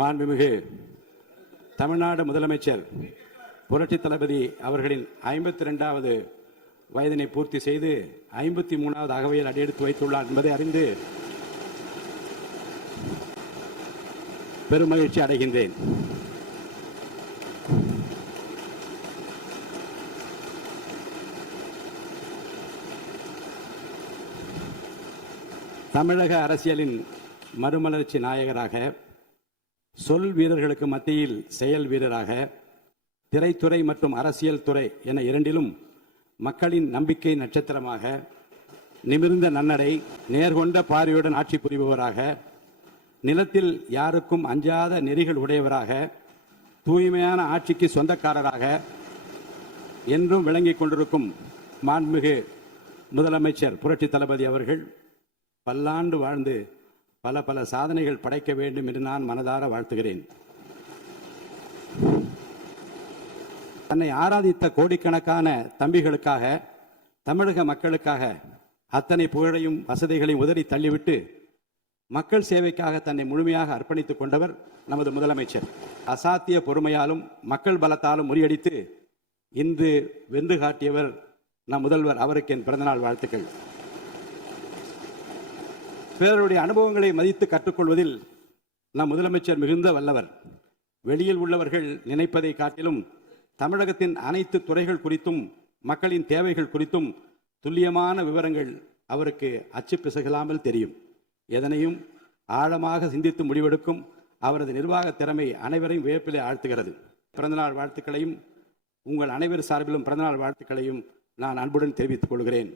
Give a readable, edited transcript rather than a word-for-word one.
மாண்புமிகு தமிழ்நாடு முதலமைச்சர் புரட்சி தளபதி அவர்களின் 52வது வயதினை பூர்த்தி செய்து 53வது அகவையில் அடியெடுத்து வைத்துள்ளார் என்பதை அறிந்து பெருமகிழ்ச்சி அடைகின்றேன். தமிழக அரசியலின் மறுமலர்ச்சி நாயகராக, சொல் வீரர்களுக்கு மத்தியில் செயல் வீரராக, திரைத்துறை மற்றும் அரசியல் துறை என இரண்டிலும் மக்களின் நம்பிக்கை நட்சத்திரமாக, நிமிர்ந்த நன்னடை, நேர்கொண்ட பார்வையுடன் ஆட்சி புரிபவராக, நிலத்தில் யாருக்கும் அஞ்சாத நெறிகள் உடையவராக, தூய்மையான ஆட்சிக்கு சொந்தக்காரராக என்றும் விளங்கிக் கொண்டிருக்கும் மாண்புமிகு முதலமைச்சர் புரட்சி தளபதி அவர்கள் பல்லாண்டு வாழ்ந்து பல பல சாதனைகள் படைக்க வேண்டும் என்று நான் மனதார வாழ்த்துகிறேன். தன்னை ஆராதித்த கோடிக்கணக்கான தம்பிகளுக்காக, தமிழக மக்களுக்காக அத்தனை புகழையும் வசதிகளையும் உதறி தள்ளிவிட்டு மக்கள் சேவைக்காக தன்னை முழுமையாக அர்ப்பணித்துக் கொண்டவர் நமது முதலமைச்சர். அசாத்திய பொறுமையாலும் மக்கள் பலத்தாலும் முறியடித்து இன்று வென்று காட்டியவர் நம் முதல்வர். அவருக்கு என் பிறந்தநாள் வாழ்த்துக்கள். பிறருடைய அனுபவங்களை மதித்து கற்றுக்கொள்வதில் நம் முதலமைச்சர் மிகுந்த வல்லவர். வெளியில் உள்ளவர்கள் நினைப்பதை காட்டிலும் தமிழகத்தின் அனைத்து துறைகள் குறித்தும் மக்களின் தேவைகள் குறித்தும் துல்லியமான விவரங்கள் அவருக்கு அச்சு பிசகலாமல் தெரியும். எதனையும் ஆழமாக சிந்தித்து முடிவெடுக்கும் அவரது நிர்வாக திறமை அனைவரையும் வியப்பிலே ஆழ்த்துகிறது. பிறந்தநாள் வாழ்த்துக்களையும் உங்கள் அனைவர் சார்பிலும் பிறந்தநாள் வாழ்த்துக்களையும் நான் அன்புடன் தெரிவித்துக் கொள்கிறேன்.